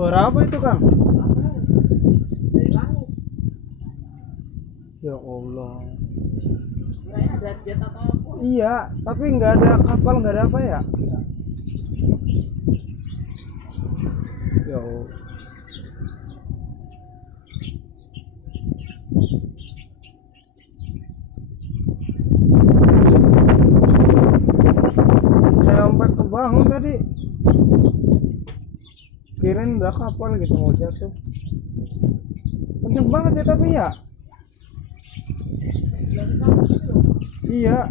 Suara apa itu, Kang? Dari langit. Ya Allah. Kirain ada jet atau apa? Iya, tapi nggak ada kapal, nggak ada apa ya? Ya Allah. Saya sampai kebangun tadi. Kirain udah kapal gitu mau jatuh. Kenceng banget ya tapi ya. Dari kampus itu. Iya.